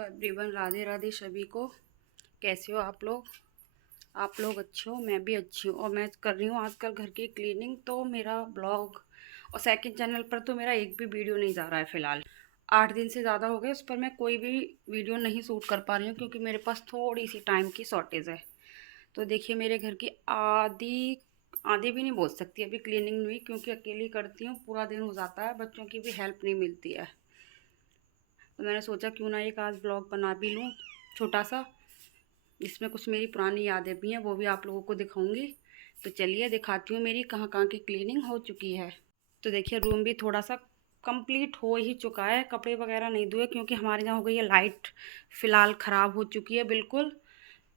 Hello everyone, Radhe Radhe सभी को। कैसे हो आप लोग? आप लोग अच्छे हो, मैं भी अच्छी हूँ। और मैं कर रही हूँ आजकल घर की क्लीनिंग। तो मेरा ब्लॉग और सेकंड चैनल पर तो मेरा एक भी वीडियो नहीं जा रहा है फ़िलहाल। 8 दिन से ज़्यादा हो गए उस पर मैं कोई भी वीडियो नहीं शूट कर पा रही हूँ, क्योंकि मेरे पास थोड़ी सी टाइम की शॉर्टेज है। तो देखिए, मेरे घर की आधी आधी भी नहीं बोल सकती अभी क्लीनिंग हुई, क्योंकि अकेली करती हूँ, पूरा दिन हो जाता है, बच्चों की भी हेल्प नहीं मिलती है। तो मैंने सोचा क्यों ना एक आज ब्लॉग बना भी लूँ छोटा सा, जिसमें कुछ मेरी पुरानी यादें भी हैं, वो भी आप लोगों को दिखाऊंगी। तो चलिए दिखाती हूँ मेरी कहाँ कहाँ की क्लीनिंग हो चुकी है। तो देखिए, रूम भी थोड़ा सा कंप्लीट हो ही चुका है। कपड़े वगैरह नहीं धोए, क्योंकि हमारे यहाँ हो गई है लाइट फ़िलहाल ख़राब हो चुकी है बिल्कुल।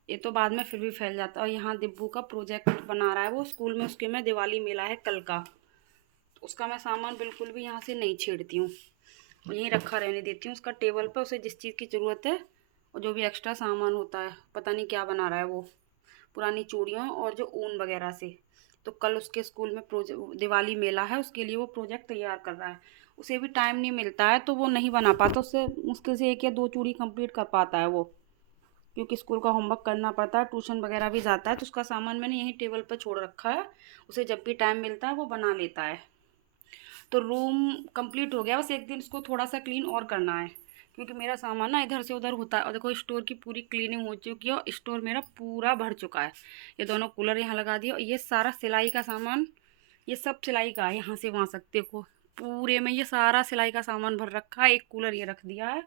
ये तो बाद में फिर भी फैल जाता है। और यहाँ दिब्बू का प्रोजेक्ट बना रहा है वो स्कूल में, उसके में दिवाली मेला है कल का। तो उसका मैं सामान बिल्कुल भी यहाँ से नहीं छेड़ती हूँ, यहीं रखा रहने देती हूँ उसका टेबल पर। उसे जिस चीज़ की ज़रूरत है और जो भी एक्स्ट्रा सामान होता है, पता नहीं क्या बना रहा है वो, पुरानी चूड़ियों और जो ऊन वगैरह से। तो कल उसके स्कूल में दिवाली मेला है, उसके लिए वो प्रोजेक्ट तैयार कर रहा है। उसे भी टाइम नहीं मिलता है, तो वो नहीं बना पाता। उससे मुश्किल से 1 या 2 चूड़ी कंप्लीट कर पाता है वो, क्योंकि स्कूल का होमवर्क करना पड़ता है, ट्यूशन वगैरह भी जाता है। तो उसका सामान मैंने यहीं टेबल पर छोड़ रखा है, उसे जब भी टाइम मिलता है वो बना लेता है। तो रूम कंप्लीट हो गया, बस एक दिन इसको थोड़ा सा क्लीन और करना है, क्योंकि मेरा सामान ना इधर से उधर होता है। और देखो, स्टोर की पूरी क्लीनिंग हो चुकी है और स्टोर मेरा पूरा भर चुका है। ये दोनों कूलर यहाँ लगा दिया, और ये सारा सिलाई का सामान, ये सब सिलाई का है, यहाँ से वहाँ तक देखो। पूरे में ये सारा सिलाई का सामान भर रखा है। एक कूलर ये रख दिया है,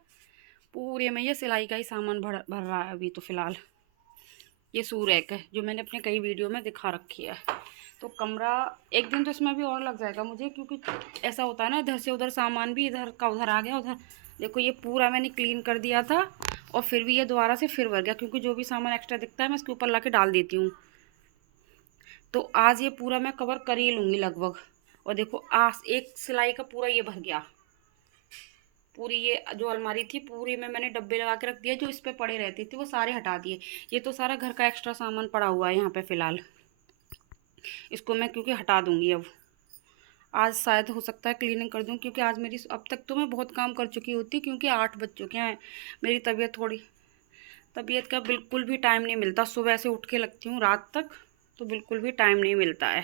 पूरे में ये सिलाई का ही सामान भर भर रहा है अभी तो फ़िलहाल। ये शू रैक है जो मैंने अपने कई वीडियो में दिखा रखी है। तो कमरा एक दिन तो इसमें भी और लग जाएगा मुझे, क्योंकि ऐसा होता है ना, इधर से उधर सामान भी इधर का उधर आ गया। उधर देखो, ये पूरा मैंने क्लीन कर दिया था और फिर भी ये दोबारा से फिर भर गया, क्योंकि जो भी सामान एक्स्ट्रा दिखता है मैं इसके ऊपर ला के डाल देती हूँ। तो आज ये पूरा मैं कवर कर ही लूँगी लगभग। और देखो, आज एक सिलाई का पूरा ये भर गया। पूरी ये जो अलमारी थी, पूरी में मैंने डब्बे लगा के रख दिए, जो इस पे पड़े रहते थे वो सारे हटा दिए। ये तो सारा घर का एक्स्ट्रा सामान पड़ा हुआ है यहाँ पे फ़िलहाल। इसको मैं क्योंकि हटा दूँगी अब। आज शायद हो सकता है क्लीनिंग कर दूँ, क्योंकि आज मेरी अब तक तो मैं बहुत काम कर चुकी होती, क्योंकि 8 बज चुके हैं। मेरी तबीयत का बिल्कुल भी टाइम नहीं मिलता। सुबह से उठ के लगती हूँ रात तक, तो बिल्कुल भी टाइम नहीं मिलता है।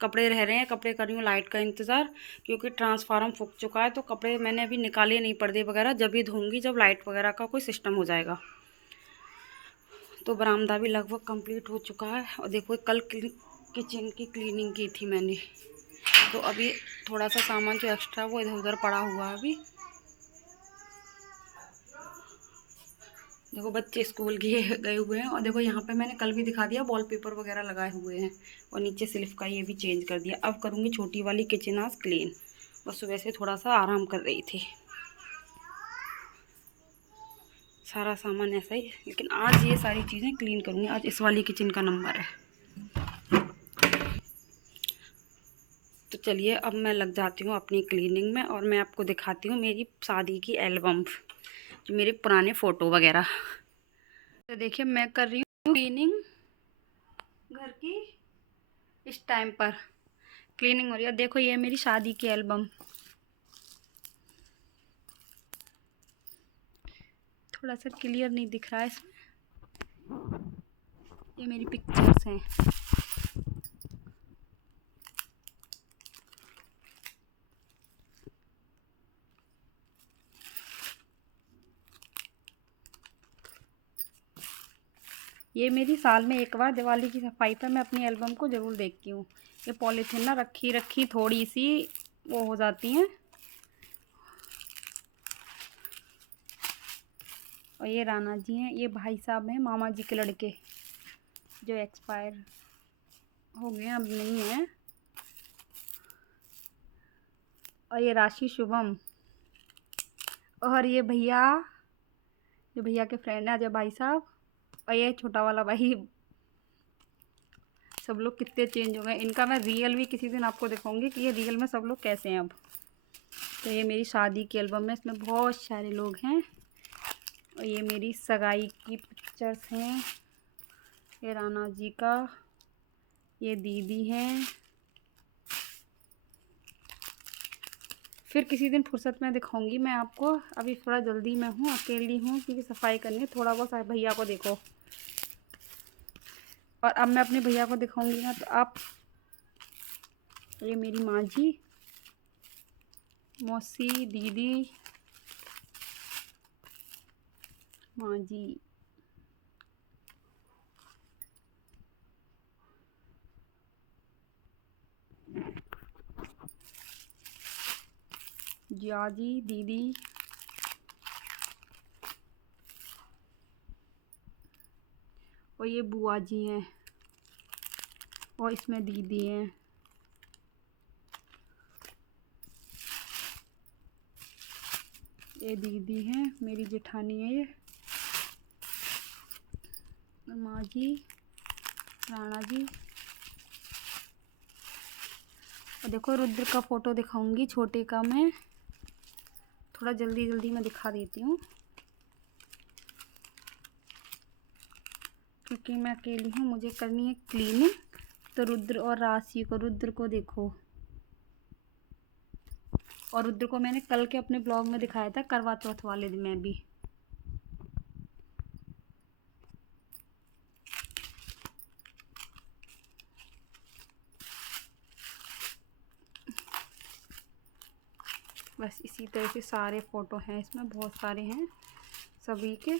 कपड़े रह रहे हैं, कपड़े कर रही हूँ लाइट का इंतज़ार, क्योंकि ट्रांसफार्मर फूक चुका है। तो कपड़े मैंने अभी निकाले नहीं, पर्दे वगैरह जब ही धोऊंगी जब लाइट वगैरह का कोई सिस्टम हो जाएगा। तो बरामदा भी लगभग कंप्लीट हो चुका है। और देखो, कल किचन की क्लीनिंग की थी मैंने, तो अभी थोड़ा सा सामान जो एक्स्ट्रा वो इधर उधर पड़ा हुआ है अभी। देखो, बच्चे स्कूल गए हुए हैं। और देखो, यहाँ पे मैंने कल भी दिखा दिया, वॉलपेपर वगैरह लगाए हुए हैं। और नीचे सिल्फ का ये भी चेंज कर दिया। अब करूँगी छोटी वाली किचन आज क्लीन। बस सुबह से थोड़ा सा आराम कर रही थी, सारा सामान ऐसा ही। लेकिन आज ये सारी चीज़ें क्लीन करूँगी, आज इस वाली किचन का नंबर है। तो चलिए, अब मैं लग जाती हूँ अपनी क्लीनिंग में, और मैं आपको दिखाती हूँ मेरी शादी की एल्बम, जो मेरे पुराने फ़ोटो वगैरह। तो देखिए, मैं कर रही हूँ क्लीनिंग घर की। इस टाइम पर क्लीनिंग हो रही है। देखो, ये मेरी शादी की एल्बम, थोड़ा सा क्लियर नहीं दिख रहा है इसमें। ये मेरी पिक्चर्स हैं। ये मेरी साल में एक बार दिवाली की सफाई पर मैं अपनी एल्बम को ज़रूर देखती हूँ। ये पॉलीथीन ना रखी रखी थोड़ी सी वो हो जाती हैं। और ये राणा जी हैं, ये भाई साहब हैं, मामा जी के लड़के, जो एक्सपायर हो गए, अब नहीं है। और ये राशि शुभम, और ये भैया, जो भैया के फ्रेंड हैं, अजय भाई साहब। और ये छोटा वाला भाई। सब लोग कितने चेंज हो गए। इनका मैं रियल भी किसी दिन आपको दिखाऊंगी कि ये रियल में सब लोग कैसे हैं अब। तो ये मेरी शादी की एल्बम है, इसमें बहुत सारे लोग हैं। और ये मेरी सगाई की पिक्चर्स हैं। ये राणा जी का, ये दीदी हैं। फिर किसी दिन फुर्सत में दिखाऊंगी मैं आपको। अभी थोड़ा जल्दी में हूँ, अकेली हूँ क्योंकि सफाई करनी है। थोड़ा बहुत भैया को देखो, और अब मैं अपने भैया को दिखाऊंगी ना तो आप, ये मेरी माँ जी, मौसी, दीदी, माँ जी, जिया जी, दीदी, और ये बुआ जी हैं, और इसमें दीदी हैं। ये दीदी हैं, मेरी जेठानी है ये, माँ जी, राणा जी। और देखो रुद्र का फ़ोटो दिखाऊंगी, छोटे का मैं थोड़ा जल्दी जल्दी में दिखा देती हूँ क्योंकि मैं अकेली हूँ, मुझे करनी है क्लीनिंग। तो रुद्र और राशि को, रुद्र को देखो, और रुद्र को मैंने कल के अपने ब्लॉग में दिखाया था, करवा चौथ वाले दिन में भी। बस इसी तरह से सारे फ़ोटो हैं इसमें, बहुत सारे हैं सभी के।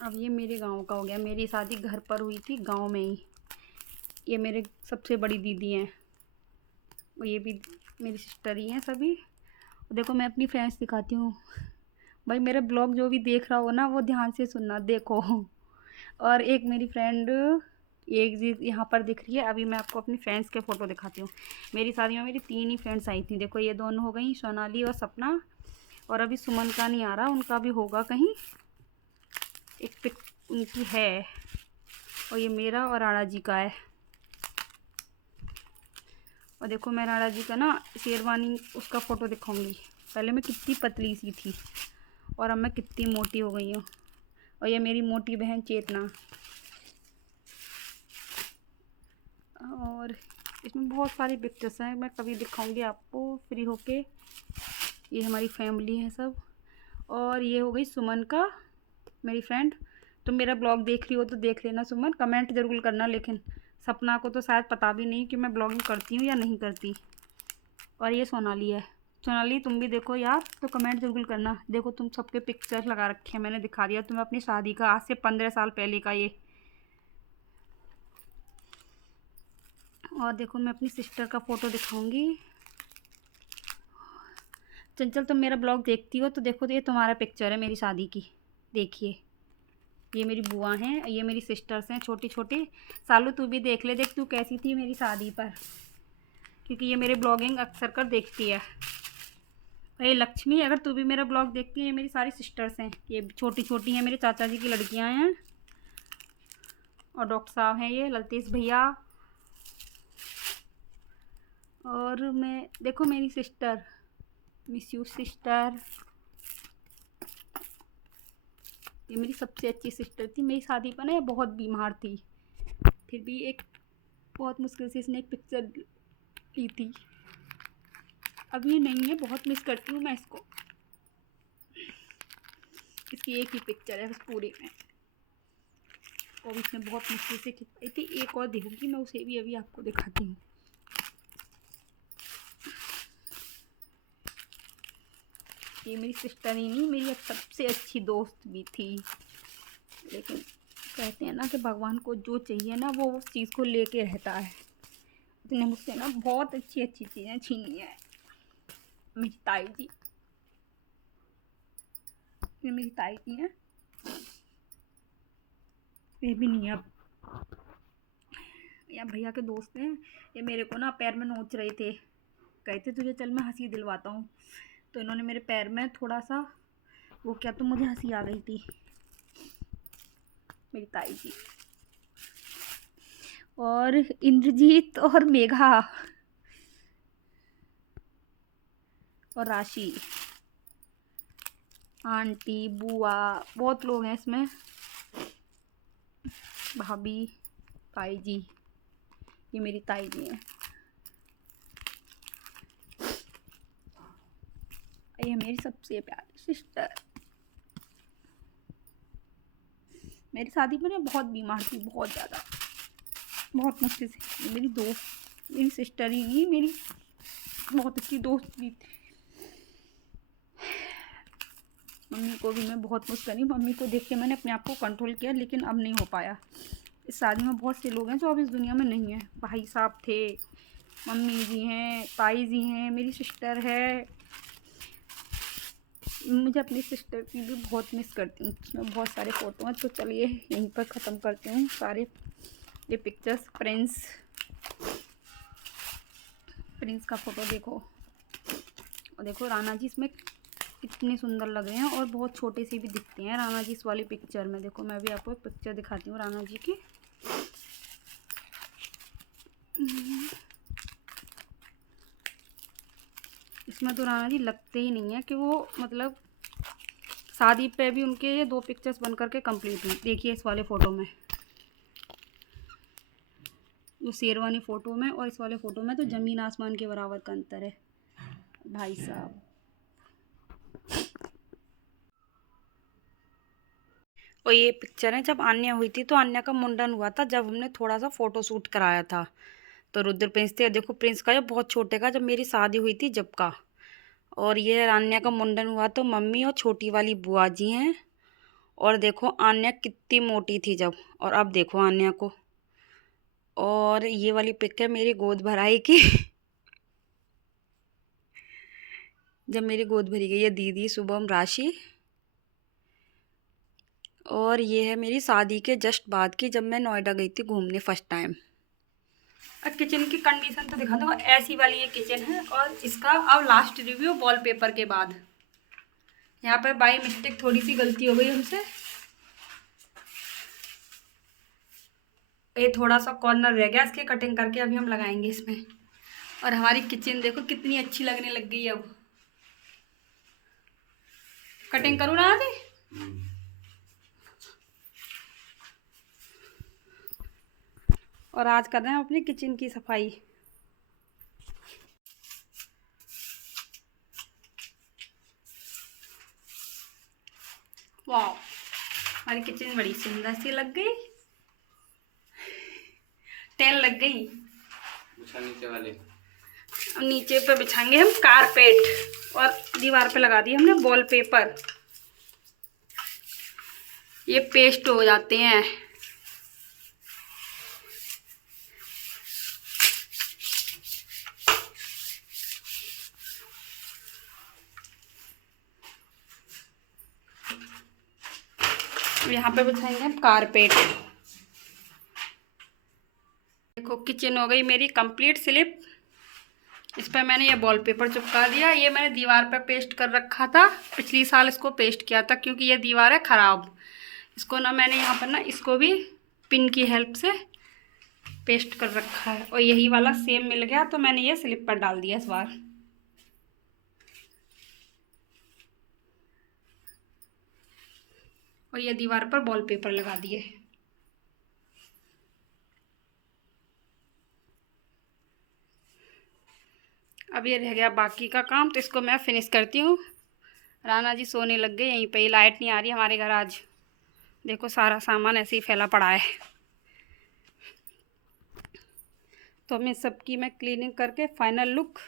अब ये मेरे गांव का हो गया, मेरी शादी घर पर हुई थी गांव में ही। ये मेरे सबसे बड़ी दीदी हैं, और ये भी मेरी सिस्टर ही हैं सभी। और देखो मैं अपनी फ्रेंड्स दिखाती हूँ भाई, मेरा ब्लॉग जो भी देख रहा हो ना वो ध्यान से सुनना, देखो। और एक मेरी फ्रेंड एक जी यहाँ पर दिख रही है। अभी मैं आपको अपनी फ्रेंड्स के फ़ोटो दिखाती हूँ। मेरी शादी में मेरी 3 ही फ्रेंड्स आई थी, देखो ये दोनों हो गई, सोनाली और सपना। और अभी सुमन का नहीं आ रहा, उनका भी होगा कहीं, एक पिक उनकी है। और ये मेरा और राणा जी का है। और देखो मैं राणा जी का ना शेरवानी उसका फ़ोटो दिखाऊंगी। पहले मैं कितनी पतली सी थी और अब मैं कितनी मोटी हो गई हूँ। और ये मेरी मोटी बहन चेतना। और इसमें बहुत सारी पिक्चर्स हैं, मैं कभी दिखाऊंगी आपको फ्री होके। ये हमारी फैमिली है सब। और ये हो गई सुमन का, मेरी फ्रेंड। तुम मेरा ब्लॉग देख रही हो तो देख लेना सुमन, कमेंट ज़रूर करना। लेकिन सपना को तो शायद पता भी नहीं कि मैं ब्लॉगिंग करती हूँ या नहीं करती। और ये सोनाली है। सोनाली तुम भी देखो यार, तो कमेंट ज़रूर करना। देखो तुम सबके पिक्चर लगा रखे हैं, मैंने दिखा दिया तुम्हें अपनी शादी का, आज से 15 साल पहले का ये। और देखो मैं अपनी सिस्टर का फ़ोटो दिखाऊंगी। चंचल तुम मेरा ब्लॉग देखती हो तो देखो, तो ये तुम्हारा पिक्चर है मेरी शादी की, देखिए। ये मेरी बुआ हैं, ये मेरी सिस्टर्स हैं छोटी छोटी। सालू तू भी देख ले, देख तू कैसी थी मेरी शादी पर, क्योंकि ये मेरे ब्लॉगिंग अक्सर कर देखती है। ये लक्ष्मी, अगर तू भी मेरा ब्लॉग देखती है, ये मेरी सारी सिस्टर्स हैं, ये छोटी छोटी हैं, मेरे चाचा जी की लड़कियां हैं। और डॉक्टर साहब हैं ये, ललतेश भैया। और मैं देखो मेरी सिस्टर, मिस यू सिस्टर। ये मेरी सबसे अच्छी सिस्टर थी। मेरी शादी पर ना ये बहुत बीमार थी, फिर भी एक बहुत मुश्किल से इसने एक पिक्चर ली थी। अब ये नहीं है, बहुत मिस करती हूँ मैं इसको। इसकी एक ही पिक्चर है बस पूरे में, और इसने बहुत मुश्किल से खिंचवाई थी। एक और देखूँगी मैं, उसे भी अभी आपको दिखाती हूँ। ये मेरी सिस्टर ही नहीं, मेरी सबसे अच्छी दोस्त भी थी। लेकिन कहते हैं ना कि भगवान को जो चाहिए ना वो उस चीज़ को लेके रहता है। उसने मुझसे ना बहुत अच्छी अच्छी चीज़ें छीनी है। मेरी ताई जी, ये मेरी ताई जी हैं, ये भी नहीं है अब। या भैया के दोस्त हैं, ये मेरे को ना पैर में नोच रहे थे, कहते तुझे चल मैं हंसी दिलवाता हूँ। तो इन्होंने मेरे पैर में थोड़ा सा वो क्या, तो मुझे हंसी आ गई थी। मेरी ताई जी। और इंद्रजीत और मेघा और राशि, आंटी, बुआ, बहुत लोग हैं इसमें, भाभी, ताई जी। ये मेरी ताई जी हैं। ये है मेरी सबसे प्यारी सिस्टर। मेरी शादी में ना बहुत बीमार थी, बहुत ज़्यादा, बहुत मुश्किल से। मेरी दोस्त, मेरी सिस्टर ही नहीं, मेरी बहुत अच्छी दोस्त भी थी। मम्मी को भी मैं बहुत मिस करी। मम्मी को देख के मैंने अपने आप को कंट्रोल किया, लेकिन अब नहीं हो पाया। इस शादी में बहुत से लोग हैं जो अब इस दुनिया में नहीं हैं। भाई साहब थे, मम्मी जी हैं, ताई जी हैं, मेरी सिस्टर है। मुझे अपनी सिस्टर की भी बहुत मिस करती हूँ। उसमें बहुत सारे फ़ोटो हैं। तो चलिए यहीं पर ख़त्म करती हूँ सारे ये पिक्चर्स। प्रिंस का फ़ोटो देखो, और देखो राणा जी इसमें कितने सुंदर लग रहे हैं, और बहुत छोटे से भी दिखते हैं राणा जी इस वाली पिक्चर में। देखो मैं भी आपको एक पिक्चर दिखाती हूँ राणा जी की। इसमें तो राणा जी लगते ही नहीं है कि वो, मतलब शादी पे भी उनके ये 2 पिक्चर्स बन करके कंप्लीट हुई। देखिए इस वाले फ़ोटो में, जो शेरवानी फ़ोटो में और इस वाले फ़ोटो में तो ज़मीन आसमान के बराबर का अंतर है भाई साहब। और ये पिक्चर है जब आन्या हुई थी, तो आन्या का मुंडन हुआ था, जब हमने थोड़ा सा फ़ोटो शूट कराया था। तो रुद्र प्रिंस थे। देखो प्रिंस का जो बहुत छोटे का, जब मेरी शादी हुई थी जब का। और ये आन्या का मुंडन हुआ तो मम्मी और छोटी वाली बुआ जी हैं। और देखो आन्या कितनी मोटी थी जब, और अब देखो आन्या को। और ये वाली पिक है मेरी गोद भराई की जब मेरी गोद भरी गई है दीदी शुभम राशि। और ये है मेरी शादी के जस्ट बाद की, जब मैं नोएडा गई थी घूमने फर्स्ट टाइम। अब किचन की कंडीशन तो दिखा दो। ऐसी वाली ये किचन है, और इसका अब लास्ट रिव्यू वॉलपेपर के बाद। यहाँ पर बाई मिस्टेक थोड़ी सी गलती हो गई हमसे, ये थोड़ा सा कॉर्नर रह गया, इसके कटिंग करके अभी हम लगाएंगे इसमें। और हमारी किचन देखो कितनी अच्छी लगने लग गई है अब। कटिंग करूँ ना जी? और आज कर रहे हैं अपनी किचन की सफाई। वाह, हमारी किचन बड़ी सुंदर सी लग गई। टेल लग गई नीचे वाले। अब नीचे पे बिछाएंगे हम कारपेट, और दीवार पे लगा दिए हमने वॉलपेपर। ये पेस्ट हो जाते हैं। यहाँ पे बिछाएंगे हम कारपेट। देखो किचन हो गई मेरी कंप्लीट स्लिप। इस पर मैंने ये वॉलपेपर चिपका दिया। ये मैंने दीवार पर पेस्ट कर रखा था, पिछली साल इसको पेस्ट किया था, क्योंकि ये दीवार है ख़राब। इसको ना मैंने यहाँ पर ना इसको भी पिन की हेल्प से पेस्ट कर रखा है। और यही वाला सेम मिल गया, तो मैंने ये स्लिप पर डाल दिया इस बार। और ये दीवार पर वॉलपेपर लगा दिए। अब ये रह गया बाकी का काम, तो इसको मैं फिनिश करती हूँ। राना जी सोने लग गए यहीं पे ही। लाइट नहीं आ रही हमारे घर आज। देखो सारा सामान ऐसे ही फैला पड़ा है। तो मैं सबकी क्लीनिंग करके फाइनल लुक